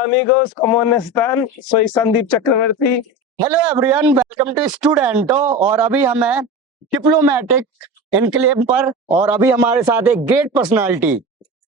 Hola amigos, ¿cómo están? Soy Sandeep Chakravarti। Hello everyone, welcome to Studento. और अभी हम हैं डिप्लोमेटिक एनक्लेव पर और अभी हमारे साथ एक ग्रेट पर्सनालिटी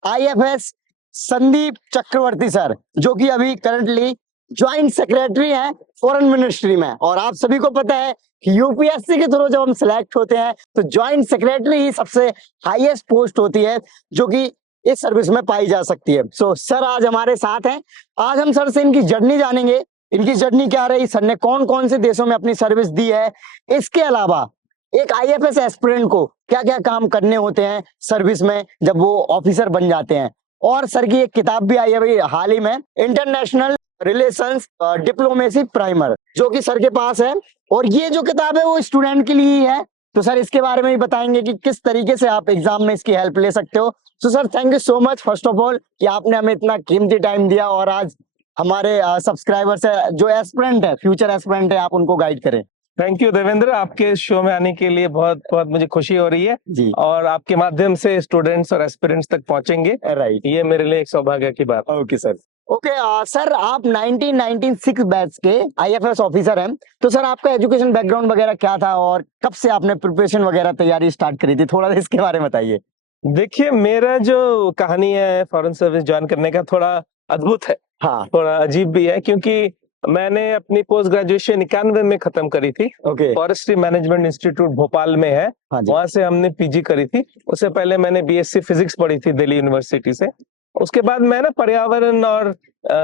आईएफएस संदीप चक्रवर्ती सर, जो कि अभी करंटली ज्वाइंट सेक्रेटरी हैं फॉरेन मिनिस्ट्री में। और आप सभी को पता है कि यूपीएससी के थ्रू जब हम सिलेक्ट होते हैं तो ज्वाइंट सेक्रेटरी ही सबसे हाईएस्ट पोस्ट होती है जो कि इस सर्विस में पाई जा सकती है। सो सर आज हमारे साथ हैं। आज हम सर से इनकी जर्नी जानेंगे, इनकी जर्नी क्या रही, सर ने कौन कौन से देशों में अपनी सर्विस दी है, इसके अलावा एक आईएफएस एस्पिरेंट को क्या क्या काम करने होते हैं सर्विस में जब वो ऑफिसर बन जाते हैं। और सर की एक किताब भी आई है भाई हाल ही में, इंटरनेशनल रिलेशंस डिप्लोमेसी प्राइमर, जो कि सर के पास है। और ये जो किताब है वो स्टूडेंट के लिए ही है। तो सर इसके बारे में ही बताएंगे कि किस तरीके से आप एग्जाम में इसकी हेल्प ले सकते हो। तो sir thank you so much first of all कि आपने हमें इतना कीमती टाइम दिया और आज हमारे सब्सक्राइबर्स है जो एस्पिरेंट है, फ्यूचर एस्पिरेंट है, आप उनको गाइड करें। थैंक यू देवेंद्र, आपके शो में आने के लिए बहुत बहुत मुझे खुशी हो रही है जी और आपके माध्यम से स्टूडेंट्स और एस्पिरेंट्स तक पहुंचेंगे, राइट। ये मेरे लिए एक सौभाग्य की बात। Okay sir. ओके सर आप 1996 बैच के आईएफएस ऑफिसर हैं। तो सर आपका एजुकेशन बैकग्राउंड वगैरह क्या था और कब से आपने प्रिपरेशन वगैरह तैयारी स्टार्ट करी थी, थोड़ा सा इसके बारे में बताइए। देखिए, मेरा जो कहानी है फॉरेन सर्विस ज्वाइन करने का थोड़ा अद्भुत है, हाँ थोड़ा अजीब भी है, क्योंकि मैंने अपनी पोस्ट ग्रेजुएशन 91 में खत्म करी थी। Okay forestry management institute Bhopal में है, हाँ जी वहां से हमने पीजी करी थी। उससे पहले मैंने बीएससी फिजिक्स पढ़ी थी दिल्ली यूनिवर्सिटी से। उसके बाद मैं ना पर्यावरण और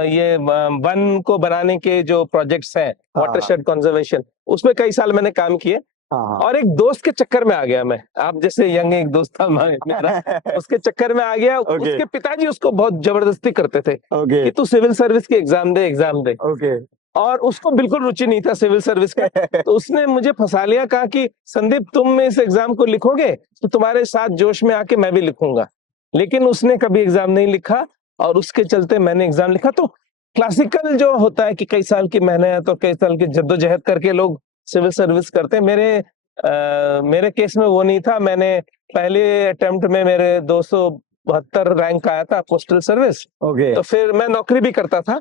ये वन को बनाने के जो प्रोजेक्ट्स हैं, हाँ वाटरशेड कंजर्वेशन, उसमें कई साल मैंने काम किए। हाँ हाँ और एक दोस्त के चक्कर में आ गया मैं, आप जैसे यंग एक दोस्त था मेरा, उसके चक्कर में आ गया। Okay. उसके पिताजी उसको बहुत जबरदस्ती करते थे ओके कि तू सिविल सर्विस की एग्जाम दे। ओके और उसको बिल्कुल रुचि नहीं था सिविल सर्विस का, तो उसने मुझे फंसा लिया, कहा कि संदीप तुम इस एग्जाम को लिखोगे तो तुम्हारे साथ जोश में आके मैं भी लिखूंगा। लेकिन उसने कभी एग्जाम नहीं लिखा और उसके चलते मैंने एग्जाम लिखा। तो क्लासिकल जो होता है कि कई साल की मेहनत और कई साल की जद्दोजहद करके लोग सिविल सर्विस करते हैं, मेरे केस में वो नहीं था। मैंने पहले अटेम्प्ट में मेरे 272 रैंक आया था पोस्टल सर्विस। ओके तो फिर मैं नौकरी भी करता था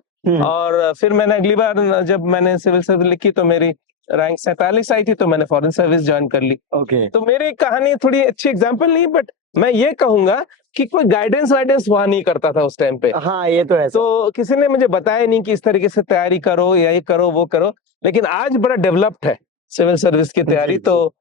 और फिर मैंने अगली बार जब मैंने सिविल सर्विस लिखी तो मेरी रैंक 47 आई थी, तो मैंने फॉरेन सर्विस ज्वाइन कर ली। ओके तो मेरी कहानी थोड़ी अच्छी एग्जांपल नहीं, बट मैं ये कहूंगा कि कोई गाइडेंस वाइडेंस हुआ नहीं करता था उस टाइम पे। हाँ ये तो है सर। तो किसी ने मुझे बताया नहीं कि इस तरीके से तैयारी करो या ये करो वो करो। लेकिन आज बड़ा डेवलप्ड है सिविल सर्विस की तैयारी, जी, तो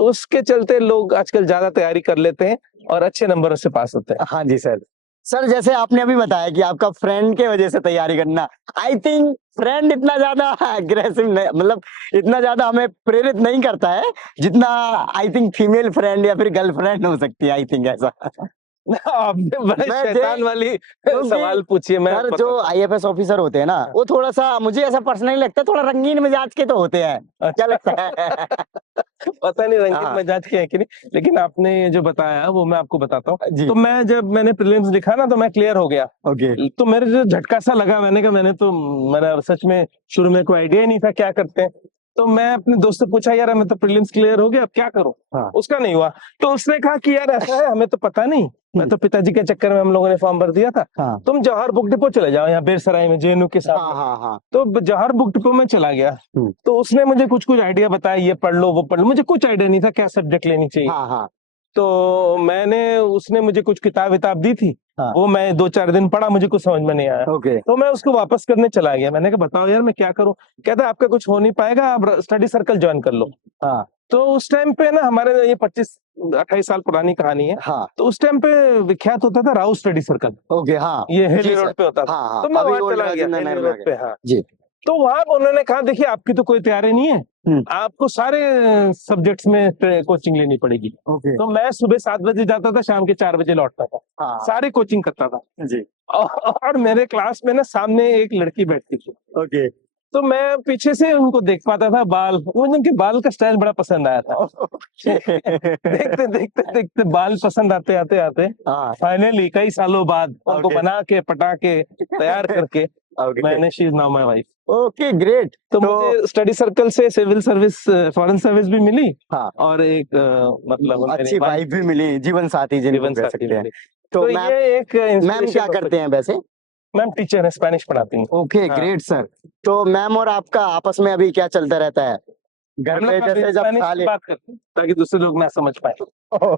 उसके चलते लोग आजकल ज्यादा तैयारी कर लेते हैं और अच्छे नंबरों से पास होते हैं। हाँ जी सर। सर जैसे आपने अभी बताया कि आपका फ्रेंड के वजह से तैयारी करना, आई थिंक फ्रेंड इतना ज्यादा एग्रेसिव नहीं, मतलब इतना ज्यादा हमें प्रेरित नहीं करता है जितना आई थिंक फीमेल फ्रेंड या फिर गर्लफ्रेंड हो सकती है, आई थिंक ऐसा। आपने बड़े मैं शैतान वाली क्योंकि सवाल पूछिए। मैं सर जो आईएफएस ऑफिसर होते हैं ना, वो थोड़ा सा मुझे ऐसा पर्सनली लगता है थोड़ा रंगीन मिजाज के तो होते हैं, क्या लगता है? पता नहीं रंगीन हाँ मिजाज के है कि नहीं, लेकिन आपने ये जो बताया वो मैं आपको बताता हूँ। जी तो जब मैंने प्रीलिम्स लिखा ना तो मैं क्लियर हो गया। ओके तो मेरे जो झटका सा लगा, मैंने कहा मेरा सच में शुरू में कोई आइडिया ही नहीं था क्या करते हैं। तो मैं अपने दोस्त से पूछा, यार मैं तो प्रीलिम्स क्लियर हो गया, अब क्या करूं? हाँ उसका नहीं हुआ। तो उसने कहा कि यार ऐसा है, हमें तो पता नहीं, मैं तो पिताजी के चक्कर में हम लोगों ने फॉर्म भर दिया था। हाँ तुम जवाहर बुक डिपो चले जाओ, यहाँ बेरसराय में जेएनयू के साथ। हाँ हाँ हाँ तो जवाहर बुक डिपो में चला गया। हम्म, तो उसने मुझे कुछ कुछ आइडिया बताया, ये पढ़ लो वो पढ़ लो। मुझे कुछ आइडिया नहीं था क्या सब्जेक्ट लेनी चाहिए। हाँ हाँ तो उसने मुझे कुछ किताब दी थी, हाँ वो मैं 2-4 दिन पढ़ा, मुझे कुछ समझ में नहीं आया। ओके तो मैं उसको वापस करने चला गया। मैंने कहा बताओ यार मैं क्या करूं? कहता आपका कुछ हो नहीं पाएगा, आप स्टडी सर्कल ज्वाइन कर लो। हाँ तो उस टाइम पे ना, हमारे ये 25-28 साल पुरानी कहानी है। हाँ तो उस टाइम पे विख्यात होता था राउ स्टडी सर्कल, ओके हाँ ये जी हेली सर। रोड पे होता था। हाँ हाँ तो मैं अभी वहां ओल्ड चला गया, वर्जन हेली में आ रोड पे। गया हाँ, जी। तो वहां उन्होंने कहा देखिए आपकी तो कोई तैयारी नहीं है, आपको सारे सब्जेक्ट्स में कोचिंग लेनी पड़ेगी। ओके तो मैं सुबह 7 बजे जाता था, शाम के 4 बजे लौटता था, हाँ सारी कोचिंग करता था। जी और मेरे क्लास में ना सामने एक लड़की बैठती थी, ओके तो मैं पीछे से उनको देख पाता था। मुझे उनके बाल का स्टाइल बड़ा पसंद आया था। देखते देखते देखते बाल पसंद आते आते आते हाँ फाइनली कई सालों बाद उनको Okay. बना के पटा के तैयार करके ओके मैंने she is now my wife. Okay great. तो मुझे स्टडी सर्कल से सिविल सर्विस, फॉरेन सर्विस भी मिली हाँ और एक मतलब अच्छी वाइफ भी मिली, जीवन साथी जिनको जीवन कह साथी सकते हैं। मिली। तो तो मैम ये एक मैम इंस्पिरेशन क्या करते हैं वैसे? मैम टीचर है, स्पेनिश पढ़ाती हैं। ओके हाँ। Great sir. तो मैम और आपका आपस में अभी क्या चलता रहता है घर हम पे, लोग जैसे जब स्पेनिश खाली? में बात करते हैं ताकि दूसरे लोग ना समझ पाए।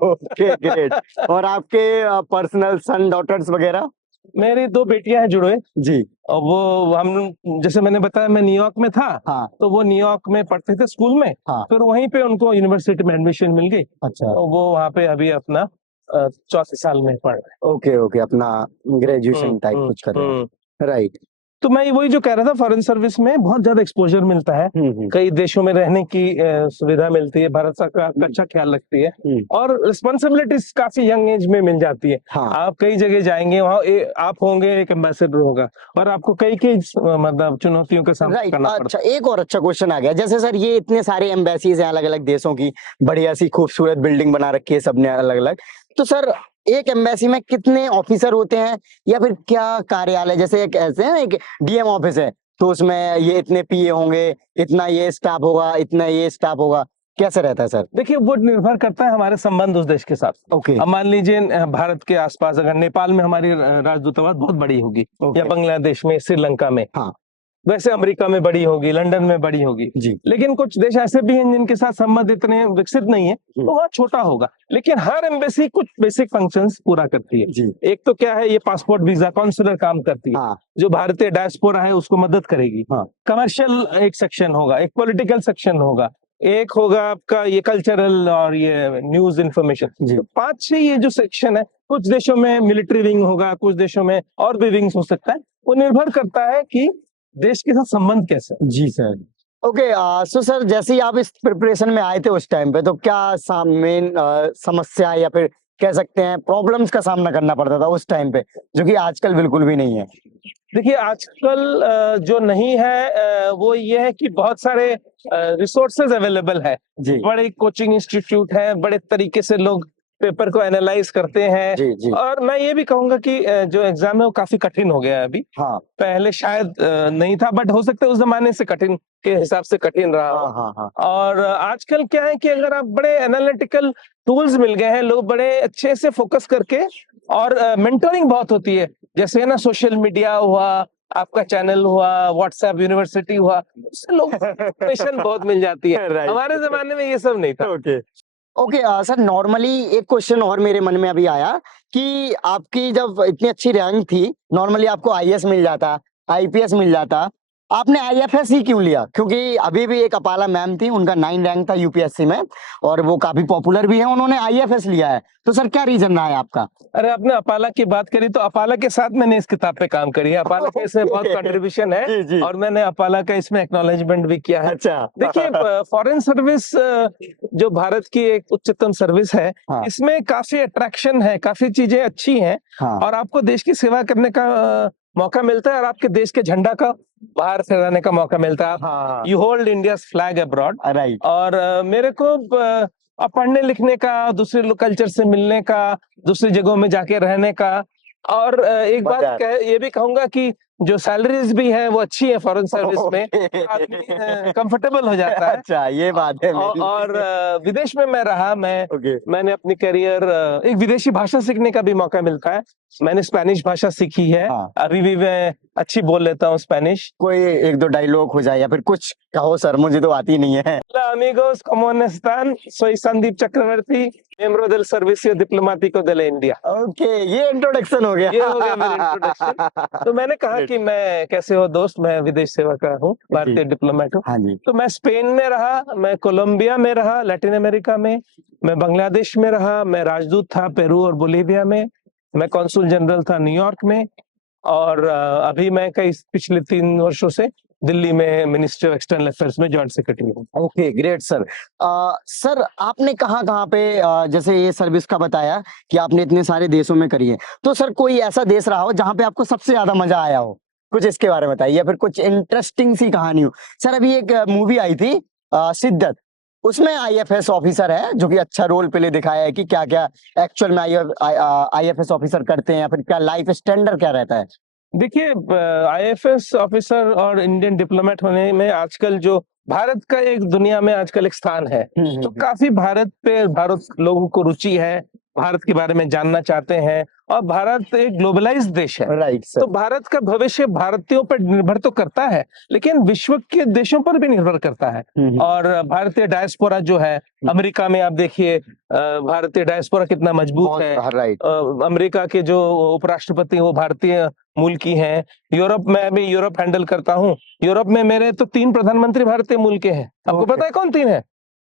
Okay great. और आपके पर्सनल सन डॉटर्स वगैरह? मेरी 2 बेटियां हैं जुड़वे, जी। और वो हम जैसे मैंने बताया मैं न्यूयॉर्क में था, हाँ तो वो न्यूयॉर्क में पढ़ते थे स्कूल में, हाँ। फिर वहीं पे उनको यूनिवर्सिटी में एडमिशन मिल गई, अच्छा तो वो वहाँ पे अभी अपना 4 साल में पढ़ रहे ओके ओके, अपना हैं। ग्रेजुएशन टाइप कुछ कर रहे हैं, राइट? तो मैं वही जो कह रहा था, फॉरेन सर्विस में बहुत ज्यादा एक्सपोजर मिलता है, कई देशों में रहने की सुविधा मिलती है, भारत सरकार का अच्छा ख्याल रखती है, और रिस्पॉन्सिबिलिटीज काफी यंग एज में मिल जाती है। हाँ आप कई जगह जाएंगे, वहाँ आप होंगे, एक एम्बेसडर होगा, और आपको कई कई मतलब चुनौतियों का सामना राइट। करना पड़ता अच्छा, एक और अच्छा क्वेश्चन आ गया, जैसे सर ये इतने सारे एम्बेसीज हैं अलग अलग देशों की, बढ़िया सी खूबसूरत बिल्डिंग बना रखी है सबने अलग अलग, तो सर एक एम्बेसी में कितने ऑफिसर होते हैं, या फिर क्या कार्यालय, जैसे एक ऐसे है एक डीएम ऑफिस है, तो उसमें ये इतने पीए होंगे, इतना ये स्टाफ होगा, इतना ये स्टाफ होगा, कैसे रहता है सर? देखिए, वो निर्भर करता है हमारे संबंध उस देश के साथ। ओके अब मान लीजिए भारत के आसपास अगर नेपाल में हमारी राजदूतावास बहुत बड़ी होगी, या बांग्लादेश में, श्रीलंका में, हाँ वैसे अमेरिका में बड़ी होगी, लंदन में बड़ी होगी, जी लेकिन कुछ देश ऐसे भी हैं जिनके साथ संबंध इतने विकसित नहीं है, तो वहाँ छोटा होगा, लेकिन हर एम्बेसी कुछ बेसिक फंक्शंस पूरा करती है। जी एक तो क्या है, ये पासपोर्ट वीजा कॉन्सुलर काम करती है, हाँ जो भारतीय डायस्पोरा है उसको मदद करेगी। हाँ। कमर्शियल एक सेक्शन होगा, एक पॉलिटिकल सेक्शन होगा, एक होगा आपका ये कल्चरल और ये न्यूज इंफॉर्मेशन। जी तो 5-6 ये जो सेक्शन है, कुछ देशों में मिलिट्री विंग होगा, कुछ देशों में और भी विंग्स हो सकता है, वो निर्भर करता है कि देश के साथ संबंध कैसे है। जी सर। ओके सो सर, जैसे ही आप इस प्रिपरेशन में आए थे उस टाइम पे, तो क्या मेन समस्या या फिर कह सकते हैं प्रॉब्लम्स का सामना करना पड़ता था उस टाइम पे, जो कि आजकल बिल्कुल भी नहीं है? देखिए, आजकल जो नहीं है वो ये है कि बहुत सारे रिसोर्सेज अवेलेबल है, जी बड़े कोचिंग इंस्टीट्यूट हैं, बड़े तरीके से लोग पेपर को एनालाइज करते हैं, जी जी। और मैं ये भी कहूंगा कि जो एग्जाम है वो काफी कठिन हो गया है अभी। हाँ पहले शायद नहीं था, बट हो सकता है उस जमाने से कठिन के हिसाब से कठिन रहा हो। हाँ हाँ हाँ। और आजकल क्या है कि अगर आप बड़े एनालिटिकल टूल्स मिल गए हैं, लोग बड़े अच्छे से फोकस करके, और मेंटरिंग बहुत होती है, जैसे ना सोशल मीडिया हुआ, आपका चैनल हुआ, व्हाट्सएप यूनिवर्सिटी हुआ, उससे लोग इंफॉर्मेशन बहुत मिल जाती है। Right. हमारे जमाने में ये सब नहीं था। ओके ओके सर, नॉर्मली एक क्वेश्चन और मेरे मन में अभी आया कि आपकी जब इतनी अच्छी रैंक थी, नॉर्मली आपको आईएएस मिल जाता, आईपीएस मिल जाता, आपने आईएफएस ही क्यों लिया? क्योंकि अभी भी एक अपाला मैम थी, उनका 9 रैंक था यूपीएससी में, और वो काफी पॉपुलर भी है, उन्होंने आईएफएस लिया है, तो सर क्या रीजन रहा है आपका? अरे, आपने अपाला की बात करी, तो अपाला के साथ मैंने इस किताब पे काम करी है। अपाला का इसमें बहुत कंट्रीब्यूशन है, जी जी। और मैंने अपाला का इसमें एक्नॉलेजमेंट भी किया है। अच्छा देखिए, फॉरेन सर्विस जो भारत की एक उच्चतम सर्विस है, हाँ। इसमें काफी अट्रैक्शन है, काफी चीजें अच्छी हैं, हाँ और आपको देश की सेवा करने का मौका मिलता है, और आपके देश के झंडा का बाहर फहराने का मौका मिलता है। हाँ you hold India's flag abroad. Right. और मेरे को पढ़ने लिखने का, दूसरे कल्चर से मिलने का, दूसरी जगहों में जाके रहने का, और एक बात ये भी कहूंगा कि जो सैलरीज भी है वो अच्छी है फॉरेन सर्विस में, आदमी कंफर्टेबल हो जाता है। अच्छा, ये बात है मेरी। और विदेश में मैं रहा, ओके मैंने अपनी करियर, एक विदेशी भाषा सीखने का भी मौका मिलता है। मैंने स्पेनिश भाषा सीखी है, हाँ। अभी भी मैं अच्छी बोल लेता हूँ स्पेनिश। कोई एक दो डायलॉग हो जाए या फिर कुछ कहो सर, मुझे तो आती नहीं है। Hola amigos, ¿cómo están? Soy Sandeep Chakravarti, miembro del Servicio Diplomático de la India। Okay, ये इंट्रोडक्शन हो गया। ये हो गया मेरा इंट्रोडक्शन। तो मैंने कहा कि मैं कैसे हो दोस्त, मैं विदेश सेवा का हूँ, भारतीय डिप्लोमेट हूँ। हाँ जी। तो मैं स्पेन में रहा, मैं कोलंबिया में रहा, लैटिन अमेरिका में, मैं बांग्लादेश में रहा, मैं राजदूत था पेरू और बोलीविया में, मैं कॉन्सुल जनरल था न्यूयॉर्क में, और अभी मैं पिछले 3 वर्षों से दिल्ली में मिनिस्ट्री ऑफ एक्सटर्नल अफेयर्स में जॉइंट सेक्रेटरी हूँ। Okay great sir. सर आपने कहाँ पे जैसे ये सर्विस का बताया कि आपने इतने सारे देशों में करी है, तो सर कोई ऐसा देश रहा हो जहाँ पे आपको सबसे ज्यादा मजा आया हो, कुछ इसके बारे में बताइए, या फिर कुछ इंटरेस्टिंग सी कहानी हो। सर अभी एक मूवी आई थी शिद्दत, उसमें आईएफएस ऑफिसर है जो कि अच्छा रोल प्ले दिखाया है कि क्या क्या एक्चुअल में आईएफएस ऑफिसर करते हैं, या फिर क्या लाइफ स्टैंडर्ड क्या रहता है। देखिए, आईएफएस ऑफिसर और इंडियन डिप्लोमेट होने में आजकल जो भारत का एक दुनिया में आजकल एक स्थान है, तो काफी भारत लोगों को रुचि है, भारत के बारे में जानना चाहते हैं, और भारत एक ग्लोबलाइज्ड देश है। राइट तो सर। भारत का भविष्य भारतीयों पर निर्भर तो करता है, लेकिन विश्व के देशों पर भी निर्भर करता है। और भारतीय डायस्पोरा जो है, अमेरिका में आप देखिए भारतीय डायस्पोरा कितना मजबूत है। राइट। अमेरिका के जो उपराष्ट्रपति वो भारतीय मूल की हैं। यूरोप में भी यूरोप हैंडल करता हूँ। यूरोप में मेरे तो 3 प्रधानमंत्री भारतीय मूल के हैं। आपको ओके। पता है कौन 3 है?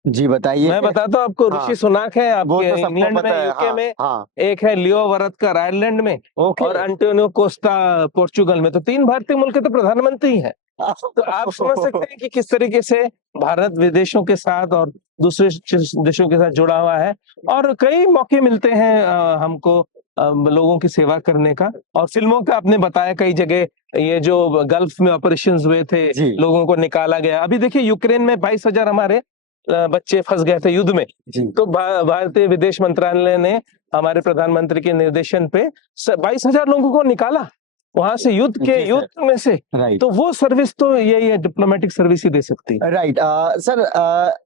जी बताइए। मैं बताता हूँ आपको। हाँ। ऋषि सुनाक है वो आपके तो सबको इंग्लैंड पता में, है। यूके हाँ, में। हाँ। एक है लियो वरदकर आयरलैंड में, ओके। और अंटोनियो कोस्टा पोर्चुगल में। तो 3 भारतीय मुल्क के तो प्रधानमंत्री हैं। तो आप समझ सकते हैं कि किस तरीके से भारत विदेशों के साथ और दूसरे देशों के साथ जुड़ा हुआ है। और कई मौके मिलते हैं हमको लोगों की सेवा करने का। और फिल्मों का आपने बताया, कई जगह ये जो गल्फ में ऑपरेशंस हुए थे, जी। लोगों को निकाला गया। अभी देखिए यूक्रेन में 22,000 हमारे बच्चे फंस गए थे युद्ध में। जी। तो भारतीय विदेश मंत्रालय ने हमारे प्रधानमंत्री के निर्देशन पे 22,000 लोगों को निकाला वहां से, युद्ध में से। राइट। तो वो सर्विस तो यही है, डिप्लोमेटिक सर्विस ही दे सकती है। राइट। सर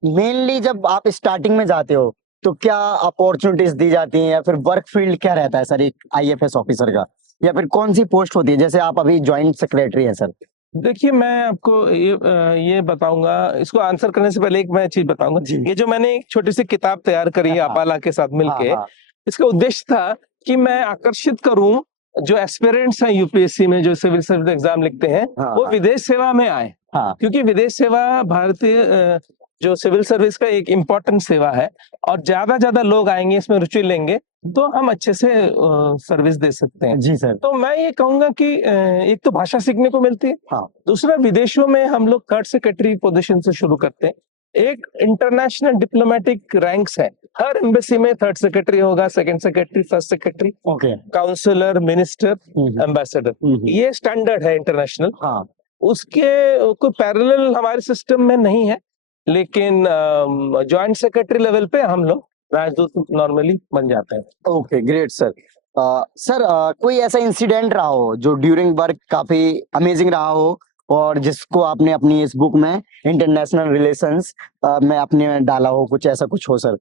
मेनली जब आप स्टार्टिंग में जाते हो तो क्या अपॉर्चुनिटीज दी जाती हैं, या फिर वर्क फील्ड क्या रहता है सर एक आईएफएस ऑफिसर का, या फिर कौन सी पोस्ट होती है? जैसे आप अभी ज्वाइंट सेक्रेटरी हैं सर। देखिए, मैं आपको ये बताऊंगा, इसको आंसर करने से पहले एक मैं चीज बताऊंगा। जी। ये जो मैंने एक छोटी सी किताब तैयार करी है हाँ। अपाला के साथ मिलके, हाँ। इसका उद्देश्य था कि मैं आकर्षित करूं जो एस्पिरेंट्स हैं यूपीएससी में, जो सिविल सर्विस एग्जाम लिखते हैं, हाँ, वो हाँ। विदेश सेवा में आए। हाँ। क्योंकि विदेश सेवा भारतीय जो सिविल सर्विस का एक इम्पोर्टेंट सेवा है, और ज्यादा लोग आएंगे, इसमें रुचि लेंगे, तो हम अच्छे से सर्विस दे सकते हैं। जी सर। तो मैं ये कहूंगा कि एक तो भाषा सीखने को मिलती है। हाँ। दूसरा, विदेशों में हम लोग 3rd सेक्रेटरी पोजीशन से शुरू करते हैं। एक इंटरनेशनल डिप्लोमेटिक रैंक्स है, हर एम्बेसी में 3rd सेक्रेटरी होगा, 2nd secretary, 1st secretary, okay. Counsellor, minister, ambassador. ये स्टैंडर्ड है इंटरनेशनल। हाँ। उसके कोई पैरेलल हमारे सिस्टम में नहीं है, लेकिन ज्वाइंट सेक्रेटरी लेवल पे हम लोग राजदूत नॉर्मली बन जाते हैं। Okay, great sir. सर कोई ऐसा इंसिडेंट रहा हो जो ड्यूरिंग वर्क काफी अमेजिंग रहा हो, और जिसको आपने अपनी इस बुक में इंटरनेशनल रिलेशंस में आपने डाला हो, कुछ ऐसा कुछ हो सर?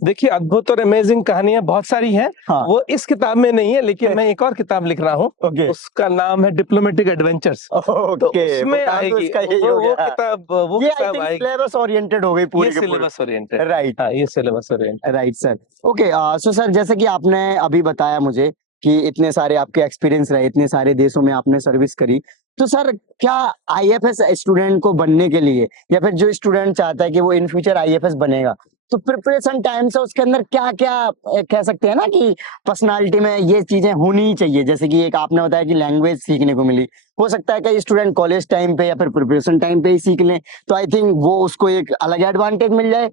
देखिए, अद्भुत और अमेजिंग कहानियां बहुत सारी हैं। हाँ। वो इस किताब में नहीं है, लेकिन मैं एक और किताब लिख रहा हूँ। ओके। उसका नाम है डिप्लोमेटिक एडवेंचर्स। तो ओके, उसमें तो आएगी इसका यही हो वो गया। किताब ये आई थिंक आएगी। सिलेबस ओरिएंटेड हो गई पूरी ये की पूरी। Syllabus oriented. राइट। हाँ, ये syllabus oriented. Right sir. Okay, so sir जैसे कि आपने अभी बताया मुझे कि इतने सारे आपके एक्सपीरियंस रहे, इतने सारे देशों में आपने सर्विस करी, तो सर क्या आईएफएस स्टूडेंट को बनने के लिए, या फिर जो स्टूडेंट चाहता है कि वो इन फ्यूचर आईएफएस बनेगा, तो प्रिपरेशन टाइम से उसके अंदर क्या क्या कह सकते हैं ना कि पर्सनालिटी में ये चीजें होनी ही चाहिए? जैसे कि एक आपने बताया कि लैंग्वेज सीखने को मिली, हो सकता है कि स्टूडेंट कॉलेज टाइम पे या फिर प्रिपरेशन टाइम पे ही सीख लें, तो आई थिंक वो उसको एक अलग एडवांटेज मिल जाए।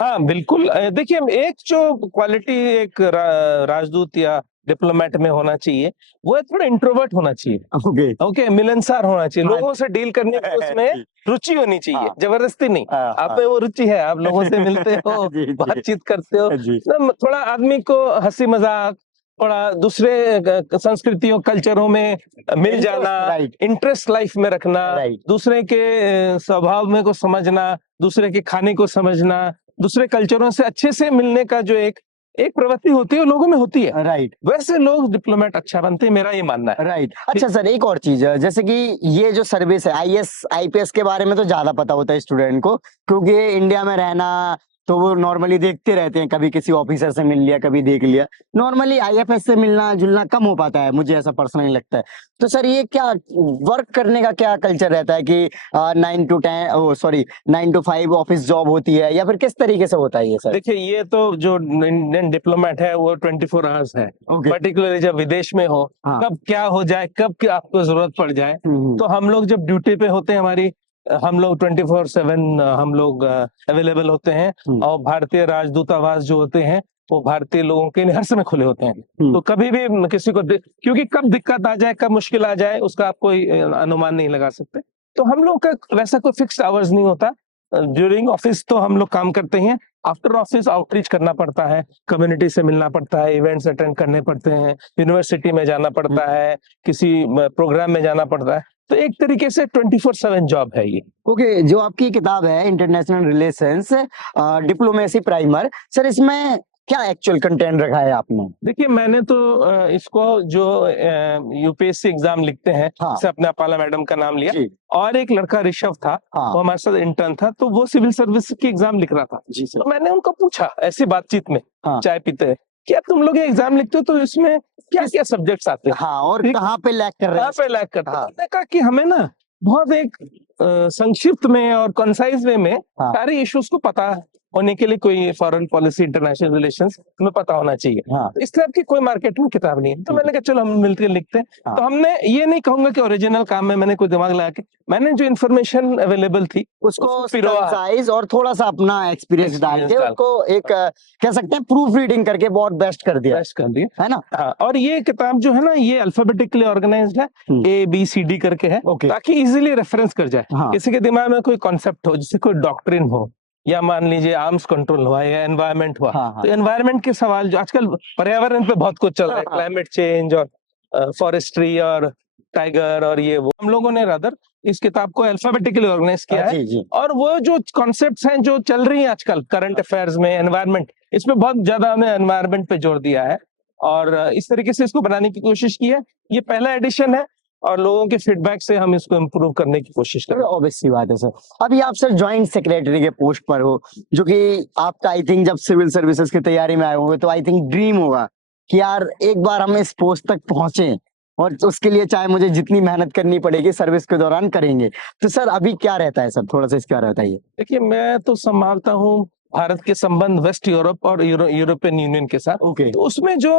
हाँ, बिल्कुल। देखिए, एक जो क्वालिटी एक राजदूत या डिप्लोमेट में होना चाहिए, वो थोड़ा इंट्रोवर्ट होना चाहिए। ओके। ओके, मिलनसार होना चाहिए, हाँ। लोगों से डील करने की उसमें रुचि होनी चाहिए, हाँ। जबरदस्ती नहीं। हाँ, आप में वो रुचि है, आप लोगों से मिलते हो, जी, जी। बातचीत करते हो, जी। तो थोड़ा आदमी को हंसी मजाक, थोड़ा दूसरे संस्कृतियों, कल्चरों में मिल जाना, राइट। इंटरेस्ट लाइफ में रखना, राइट। दूसरे के स्वभाव में को समझना, दूसरे के खाने को समझना, दूसरे कल्चरों से अच्छे से मिलने का जो एक प्रवृत्ति होती है, वो लोगों में होती है। राइट। वैसे लोग डिप्लोमेट अच्छा बनते हैं, मेरा ये मानना है। राइट। अच्छा सर, एक और चीज है, जैसे कि ये जो सर्विस है आईएएस आईपीएस के बारे में तो ज्यादा पता होता है स्टूडेंट को, क्योंकि इंडिया में रहना तो वो नॉर्मली देखते रहते हैं, कभी किसी ऑफिसर से मिल लिया, कभी देख लिया। नॉर्मली आईएफएस से मिलना जुलना कम हो पाता है, मुझे ऐसा पर्सनली लगता है। तो सर ये क्या वर्क करने का क्या कल्चर रहता है कि 9 to 5 ऑफिस जॉब होती है, या फिर किस तरीके से होता है ये सर? देखिए, ये तो जो इंडियन डिप्लोमेट है वो 24 आवर्स है। ओके। पर्टिकुलरली जब विदेश में हो, हाँ। कब क्या हो जाए, कब क्या आपको जरूरत पड़ जाए। तो हम लोग जब ड्यूटी पे होते हैं, हम लोग 24/7 हम लोग अवेलेबल होते हैं। और भारतीय राजदूतावास जो होते हैं, वो भारतीय लोगों के लिए हर समय खुले होते हैं। तो कभी भी किसी को क्योंकि कब दिक्कत आ जाए, कब मुश्किल आ जाए, उसका आप कोई अनुमान नहीं लगा सकते। तो हम लोग का वैसा कोई फिक्स्ड आवर्स नहीं होता। ड्यूरिंग ऑफिस तो हम लोग काम करते हैं, आफ्टर ऑफिस आउटरीच करना पड़ता है, कम्युनिटी से मिलना पड़ता है, इवेंट्स अटेंड करने पड़ते हैं, यूनिवर्सिटी में जाना पड़ता है, किसी प्रोग्राम में जाना पड़ता है। तो एक तरीके से 24/7 जॉब है ये। ओके, जो आपकी किताब है international relations diplomacy primer, sir इसमें क्या एक्चुअल कंटेंट रखा है आपने? देखिए मैंने तो इसको जो यूपीएससी एग्जाम लिखते हैं, हाँ। जैसे अपने अपाला मैडम का नाम लिया, जी। और एक लड़का ऋषभ था, हाँ। वो हमारे साथ इंटर्न था, तो वो सिविल सर्विस की एग्जाम लिख रहा था। जी सर। तो मैंने उनको पूछा ऐसी बातचीत में, हाँ। चाय पीते हैं, क्या तुम लोग ये एग्जाम लिखते हो तो इसमें क्या क्या सब्जेक्ट्स आते हैं, हाँ, और ठीक। कहाँ पे लैग कर रहे कहाँ हैं? पे लैग करते हैं? हाँ। मैंने कहा कि हमें ना बहुत एक संक्षिप्त में और कंसाइज वे में हाँ। सारे इश्यूज को पता होने के लिए कोई फॉरेन पॉलिसी, इंटरनेशनल रिलेशंस में पता होना चाहिए। हाँ। इस तरह की कोई मार्केट में किताब नहीं है, तो मैंने कहा चलो हम मिलकर लिखते हैं। हाँ। तो हमने ये नहीं कहूंगा कि ओरिजिनल काम में मैंने कोई दिमाग लगा के, मैंने जो इन्फॉर्मेशन अवेलेबल थी उसको पिरोआ कंसाइज और थोड़ा सा अपना एक्सपीरियंस डाल के Experience उसको एक कह सकते हैं प्रूफ रीडिंग करके बहुत बेस्ट कर दिया, बेस्ट कर दिया। है ना? हाँ, और ये किताब जो है ना, ये अल्फाबेटिकली ऑर्गेनाइज्ड है, ABCD करके है, ओके। ताकि इजीली रेफरेंस कर जाए। हाँ। किसी के दिमाग में कोई कॉन्सेप्ट हो, जैसे कोई डॉक्ट्रिन हो, या मान लीजिए आर्म्स कंट्रोल हुआ या एनवायरनमेंट हुआ, हाँ, हाँ। तो एनवायरनमेंट के सवाल जो आजकल पर्यावरण पे बहुत कुछ चल रहा है, हाँ। क्लाइमेट चेंज और फॉरेस्ट्री और टाइगर और ये वो, हम लोगों ने रादर इस किताब को अल्फाबेटिकली ऑर्गेनाइज किया है। जी जी। और वो जो कॉन्सेप्ट्स हैं जो चल रही हैं आजकल करंट अफेयर्स में, एनवायरनमेंट, इसमें बहुत ज्यादा हमने एनवायरनमेंट पे जोर दिया है और इस तरीके से इसको बनाने की कोशिश की है। ये पहला एडिशन है और लोगों के फीडबैक से हम इसको इम्प्रूव करने की कोशिश कर रहे हैं। ऑब्वियस सी बात है सर। अभी आप सर ज्वाइंट सेक्रेटरी के पोस्ट पर हो, जो कि आपका आई थिंक जब सिविल सर्विसेज की तैयारी में आए होंगे तो आई थिंक ड्रीम होगा कि यार एक बार हम इस पोस्ट तक पहुंचे, और उसके लिए चाहे मुझे जितनी मेहनत करनी पड़ेगी सर्विस के दौरान करेंगे। तो सर अभी क्या रहता है सर, थोड़ा सा इसके बारे में बताइए। देखिए मैं तो संभालता हूँ भारत के संबंध वेस्ट यूरोप और यूरोपियन यूनियन के साथ। ओके। तो उसमें जो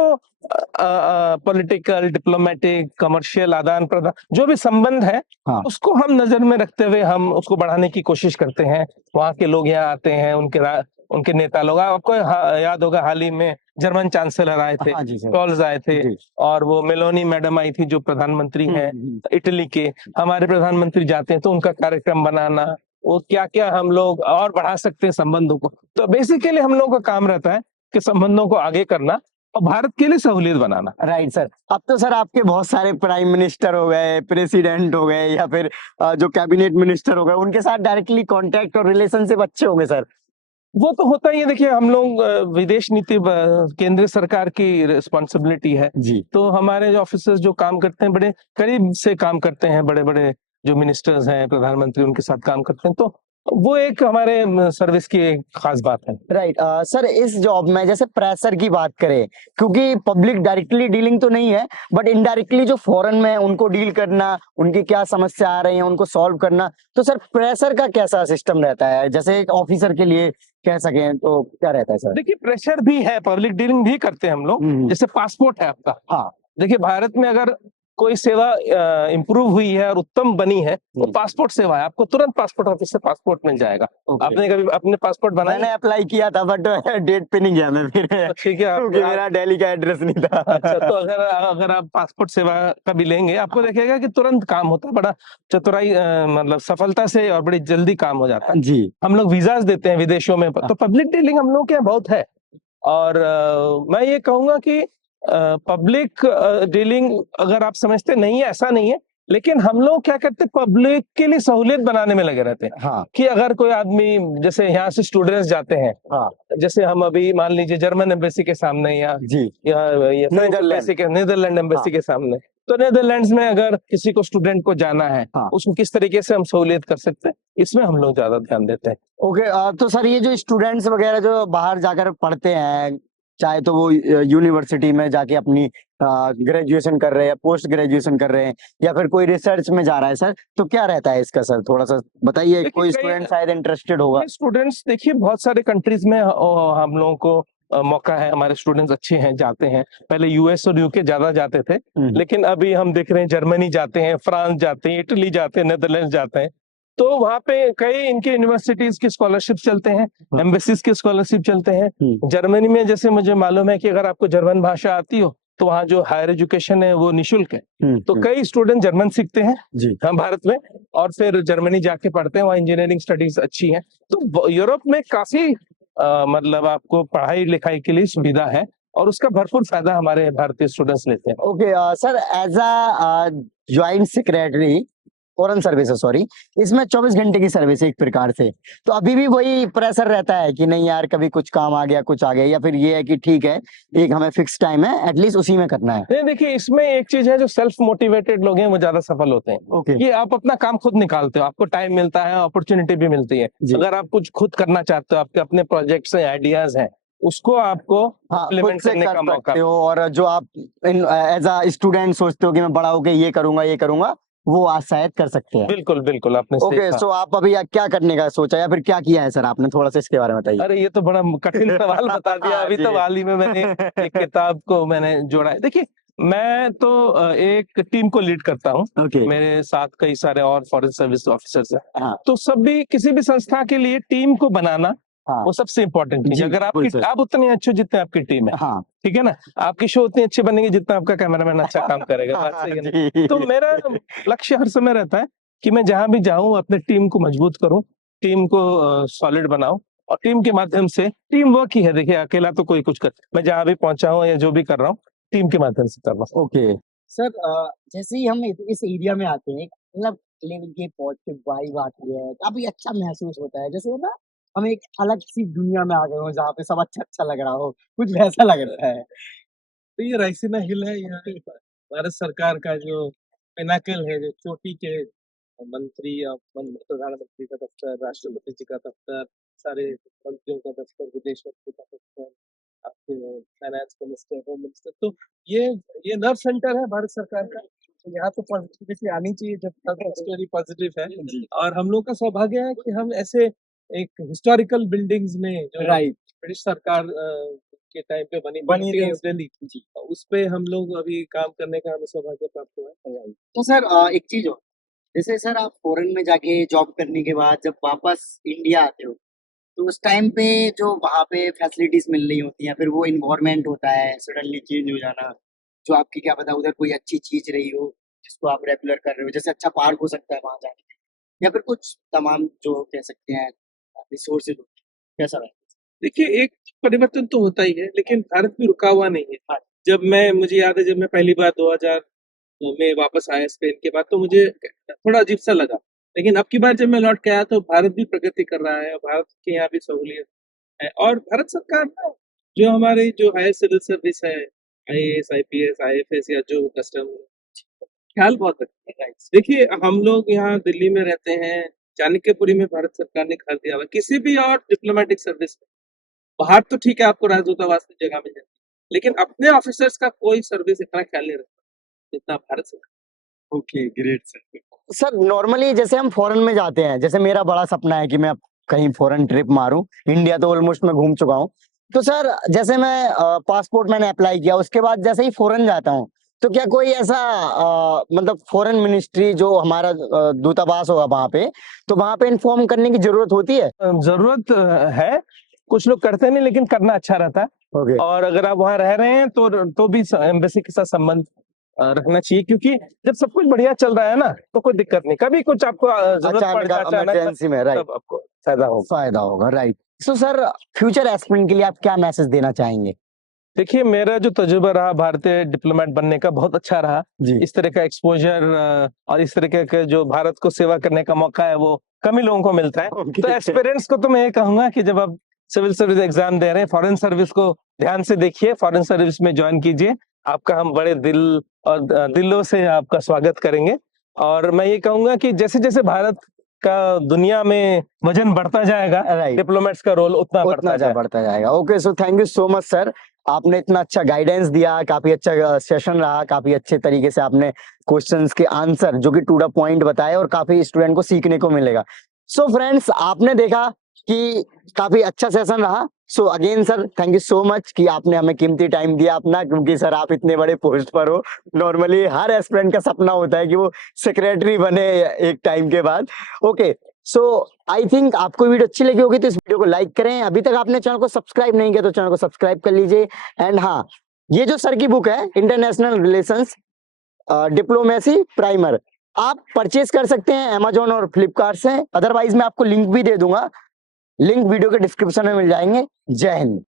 पॉलिटिकल, डिप्लोमेटिक, कमर्शियल आदान प्रदान जो भी संबंध है, हाँ। उसको हम नजर में रखते हुए हम उसको बढ़ाने की कोशिश करते हैं। वहाँ के लोग यहाँ आते हैं, उनके नेता लोग, आपको याद होगा हाल ही में जर्मन चांसलर आए थे, हाँ जी सर। स्कॉल्स आए थे, जी। और वो मेलोनी मैडम आई थी जो प्रधानमंत्री हैं इटली के। हमारे प्रधानमंत्री जाते हैं तो उनका कार्यक्रम बनाना, वो क्या क्या हम लोग और बढ़ा सकते हैं संबंधों को। तो बेसिकली हम लोगों का काम रहता है कि संबंधों को आगे करना और भारत के लिए सहूलियत बनाना। Right sir. अब तो सर आपके बहुत सारे प्राइम मिनिस्टर हो गए, प्रेसिडेंट हो गए, या फिर जो कैबिनेट मिनिस्टर हो गए, उनके साथ डायरेक्टली कांटेक्ट और रिलेशनशिप अच्छे होंगे सर। वो तो होता ही है। देखिए हम लोग विदेश नीति केंद्र सरकार की रिस्पॉन्सिबिलिटी है जी। तो हमारे जो ऑफिसर्स जो काम करते हैं बड़े करीब से काम करते हैं, बड़े बड़े जो मिनिस्टर्स हैं, प्रधानमंत्री, उनके साथ काम करते हैं, तो वो एक हमारे सर्विस की एक खास बात है। राइट। सर इस जॉब में जैसे प्रेशर की बात करें, क्योंकि पब्लिक डायरेक्टली डीलिंग तो नहीं है, बट इनडायरेक्टली जो फॉरेन में उनको डील करना, उनकी क्या समस्या आ रही है उनको सॉल्व करना, तो सर प्रेशर का कैसा सिस्टम रहता है, जैसे एक ऑफिसर के लिए कह सकें तो क्या रहता है सर? देखिए प्रेशर भी है, पब्लिक डीलिंग भी करते हैं हम लोग। जैसे पासपोर्ट है आपका, हाँ। देखिए भारत में अगर कोई सेवा इंप्रूव हुई है और उत्तम बनी है तो पासपोर्ट सेवा है, आपको तुरंत पासपोर्ट ऑफिस से पासपोर्ट मिल जाएगा। आपने कभी अपने पासपोर्ट बनाया? मैंने अप्लाई किया था बट डेट पे नहीं गया मैं फिर, ठीक है, क्योंकि मेरा दिल्ली का एड्रेस नहीं था। अच्छा, तो अगर आप पासपोर्ट सेवा का भी लेंगे, आपको देखेगा कि तुरंत काम होता है, बड़ा चतुराई मतलब सफलता से और बड़ी जल्दी काम हो जाता है जी। हम लोग वीजाज देते हैं विदेशों में, तो पब्लिक डीलिंग हम लोग के यहाँ बहुत है। और मैं ये कहूंगा कि पब्लिक डीलिंग अगर आप समझते नहीं है, ऐसा नहीं है, लेकिन हम लोग क्या करते हैं, पब्लिक के लिए सहूलियत बनाने में लगे रहते हैं। हाँ। कि अगर कोई आदमी, जैसे यहाँ से स्टूडेंट्स जाते हैं, हाँ। जैसे हम अभी मान लीजिए जर्मन एम्बेसी के सामने या जी। नीदरलैंड एम्बेसी के सामने, तो नीदरलैंड्स में अगर किसी को स्टूडेंट को जाना है, हाँ। उसको किस तरीके से हम सहूलियत कर सकते हैं, इसमें हम लोग ज्यादा ध्यान देते हैं। ओके। तो सर ये जो स्टूडेंट्स वगैरह जो बाहर जाकर पढ़ते हैं, चाहे तो वो यूनिवर्सिटी में जाके अपनी ग्रेजुएशन कर रहे हैं, पोस्ट ग्रेजुएशन कर रहे हैं, या फिर कोई रिसर्च में जा रहा है सर, तो क्या रहता है इसका सर, थोड़ा सा बताइए। कोई स्टूडेंट शायद इंटरेस्टेड होगा। स्टूडेंट्स देखिए बहुत सारे कंट्रीज में हम लोगों को मौका है, हमारे स्टूडेंट्स अच्छे हैं, जाते हैं। पहले यूएस और यूके ज्यादा जाते थे, लेकिन अभी हम देख रहे हैं जर्मनी जाते हैं, फ्रांस जाते हैं, इटली जाते हैं, नेदरलैंड जाते हैं। तो वहाँ पे कई इनके यूनिवर्सिटीज की स्कॉलरशिप चलते हैं, एम्बेसीज की स्कॉलरशिप चलते हैं। जर्मनी में जैसे मुझे मालूम है कि अगर आपको जर्मन भाषा आती हो तो वहाँ जो हायर एजुकेशन है वो निशुल्क है। तो कई स्टूडेंट जर्मन सीखते हैं हम भारत में, और फिर जर्मनी जाके पढ़ते हैं, वहाँ इंजीनियरिंग स्टडीज अच्छी है। तो यूरोप में काफी मतलब आपको पढ़ाई लिखाई के लिए सुविधा है और उसका भरपूर फायदा हमारे भारतीय स्टूडेंट्स लेते हैं। Okay. Sir as a joint secretary foreign service है, सॉरी, इसमें 24 घंटे की सर्विस है एक प्रकार से। तो अभी भी वही प्रेशर रहता है कि नहीं यार कभी कुछ काम आ गया, कुछ आ गया, या फिर ये है कि ठीक है एक हमें फिक्स टाइम है, एटलीस्ट उसी में करना है? नहीं, देखिए इसमें एक चीज है, जो सेल्फ मोटिवेटेड लोग हैं वो ज्यादा सफल होते हैं। ओके कि आप अपना काम खुद निकालते हो, आपको टाइम मिलता है, अपॉर्चुनिटी भी मिलती है। जी। अगर आप कुछ खुद करना चाहते हो, आपके अपने प्रोजेक्ट्स हैं, आइडियाज हैं, उसको आपको हाँ, खुद इम्प्लीमेंट से करने कर का मौका। सकते हो, और जो आप एज अ स्टूडेंट सोचते हो कि मैं बड़ा होके ये करूंगा, वो आज शायद कर सकते हैं। बिल्कुल बिल्कुल, आपने सही ओके, कहा। सो आप अभी क्या करने का सोचा या फिर क्या किया है सर आपने, थोड़ा सा इसके बारे में बताइए। अरे ये तो बड़ा कठिन सवाल बता दिया। अभी तो जी। हाल ही में मैंने एक किताब को मैंने जोड़ा है। देखिए, मैं तो एक टीम को लीड करता हूँ। ओके मेरे साथ कई सारे और फॉरेन सर्विस ऑफिसर्स हैं। हाँ तो सभी किसी भी संस्था के लिए टीम को बनाना हाँ वो सबसे इम्पोर्टेंट चीज जी, है। अगर बिल्कुल सर। आप उतने अच्छे हो जितने आपकी टीम है, हाँ ठीक है ना। आपकी शो उतनी अच्छी बनेगी जितना आपका कैमरामैन अच्छा काम करेगा। बात सही है ना? जी। तो मेरा लक्ष्य हर समय रहता है कि मैं जहां भी जाऊं अपने टीम को मजबूत करूं, टीम को सॉलिड बनाऊं, और टीम के माध्यम से, टीम वर्क ही है, देखिए अकेला तो कोई कुछ कर, मैं जहां भी पहुंचा हूं या जो भी कर रहा हूँ टीम के माध्यम से कर रहा हूँ। ओके सर, जैसे ही हम इस एरिया में आते हैं, मतलब लेवल की पॉजिटिव वाइब आती है, काफी अच्छा महसूस होता है, जैसे ना हम एक अलग सी दुनिया में आ गए हो जहाँ पे सब अच्छा अच्छा लग रहा हो, कुछ वैसा लग रहा है। तो ये रायसीना हिल है, यहाँ भारत सरकार का जो पिनाकल है, जो चोटी के मंत्री और प्रधानमंत्री का दफ्तर, राष्ट्रपति जी का दफ्तर, सारे मंत्रियों का दफ्तर, विदेश मंत्री का दफ्तर, आपके फाइनेंस मिनिस्टर, होम मिनिस्टर, तो ये नर्व सेंटर है भारत सरकार का। तो यहाँ तो पॉजिटिविटी आनी चाहिए जब तक स्टोरी पॉजिटिव है। और हम लोग का सौभाग्य है कि हम ऐसे एक हिस्टोरिकल बिल्डिंग्स में, जो राइट ब्रिटिश सरकार के टाइम पे बनी बनी थी। दिल्ली, उस पे हम लोग अभी काम करने का हमें सौभाग्य प्राप्त हुआ है। तो सर एक चीज और, जैसे सर आप फॉरेन में जाके जॉब करने के बाद जब वापस इंडिया आते हो, तो उस टाइम पे जो वहाँ पे फैसिलिटीज मिल रही होती हैं, फिर वो इन्वायरमेंट होता है सडनली चेंज हो जाना, जो आपकी क्या पता उधर कोई अच्छी चीज रही हो जिसको आप रेगुलर कर रहे हो, जैसे अच्छा पार्क हो सकता है वहां जाने में, या फिर कुछ तमाम जो कह सकते हैं रिसोर्सेज, कैसा रहा? देखिए, एक परिवर्तन तो होता ही है, लेकिन भारत भी रुका हुआ नहीं है। मुझे याद है, जब मैं पहली बार 2000 में वापस आया स्पेन के बाद, तो मुझे थोड़ा अजीब सा लगा। लेकिन अब की बार जब मैं लौट के आया तो भारत भी प्रगति कर रहा है, भारत के यहाँ भी सहूलियत है। और भारत सरकार ना, जो हमारी जो हायर सिविल सर्विस है, आईएएस, आईपीएस, आईएफएस, या जो कस्टम, ख्याल बहुत रखती है। देखिए, हम लोग यहाँ दिल्ली में रहते हैं, चाणक्यपुरी में भारत सरकार ने घर दिया हुआ है। किसी भी और डिप्लोमेटिक सर्विस में, बाहर तो ठीक है आपको राजदूतावास की जगह मिल जाती है, लेकिन अपने ऑफिसर्स का कोई सर्विस इतना ख्याल नहीं रखता जितना भारत सरकार। Okay great sir. Sir normally जैसे हम फॉरेन में जाते हैं, जैसे मेरा बड़ा सपना है कि मैं कहीं फॉरेन ट्रिप मारूं, इंडिया तो ऑलमोस्ट मैं घूम चुका हूं। तो सर जैसे मैं पासपोर्ट मैंने अप्लाई किया, उसके बाद जैसे ही फॉरेन जाता हूं, तो क्या कोई ऐसा मतलब फॉरेन मिनिस्ट्री जो हमारा दूतावास होगा वहां पे, तो वहां पे इन्फॉर्म करने की जरूरत होती है? जरूरत है, कुछ लोग करते नहीं, लेकिन करना अच्छा रहता है। ओके और अगर आप वहां रह रहे हैं तो भी एम्बेसी के साथ संबंध रखना चाहिए, क्योंकि जब सब कुछ बढ़िया चल रहा है ना, तो कोई दिक्कत नहीं। कभी कुछ आपको जरूरत पड़ जाए अचानक, इमरजेंसी में, राइट, तब आपको फायदा होगा। Right. So sir future aspirant के लिए आप क्या मैसेज देना चाहेंगे? देखिए, मेरा जो तजुर्बा रहा भारतीय डिप्लोमेट बनने का, बहुत अच्छा रहा। जी इस तरह का एक्सपोजर और इस तरह के जो भारत को सेवा करने का मौका है, वो कम ही लोगों को मिलता है। तो एस्पिरेंट्स को तो मैं ये कहूंगा कि जब आप सिविल सर्विस एग्जाम दे रहे हैं, फॉरेन सर्विस को ध्यान से देखिए, फॉरेन सर्विस में ज्वाइन कीजिए। आपका हम बड़े दिल और दिलों से आपका स्वागत करेंगे। और मैं ये कहूंगा कि जैसे जैसे भारत का दुनिया में वजन बढ़ता जाएगा, राइट, डिप्लोमेट्स का रोल उतना बढ़ता जाएगा। Okay, so thank you so much sir, आपने इतना अच्छा गाइडेंस दिया, काफी अच्छा सेशन रहा, काफी अच्छे तरीके से आपने क्वेश्चंस के आंसर जो कि टू द पॉइंट बताए, और काफी स्टूडेंट को सीखने को मिलेगा। सो फ्रेंड्स, आपने देखा कि काफी अच्छा सेशन रहा। So again sir thank you so much कि आपने हमें कीमती टाइम दिया अपना, क्योंकि सर आप इतने बड़े पोस्ट पर हो। नॉर्मली हर एस्पिरेंट का सपना होता है कि वो सेक्रेटरी बने एक टाइम के बाद। ओके, सो आई थिंक आपको वीडियो अच्छी लगी होगी, तो इस वीडियो को लाइक करें। अभी तक आपने चैनल को सब्सक्राइब नहीं किया तो चैनल को सब्सक्राइब कर लीजिए। एंड हाँ, ये जो सर की बुक है इंटरनेशनल रिलेशंस डिप्लोमेसी प्राइमर, आप परचेज कर सकते हैं Amazon और फ्लिपकार्ट से। अदरवाइज मैं आपको लिंक भी दे दूंगा, लिंक वीडियो के डिस्क्रिप्शन में मिल जाएंगे। जय हिंद।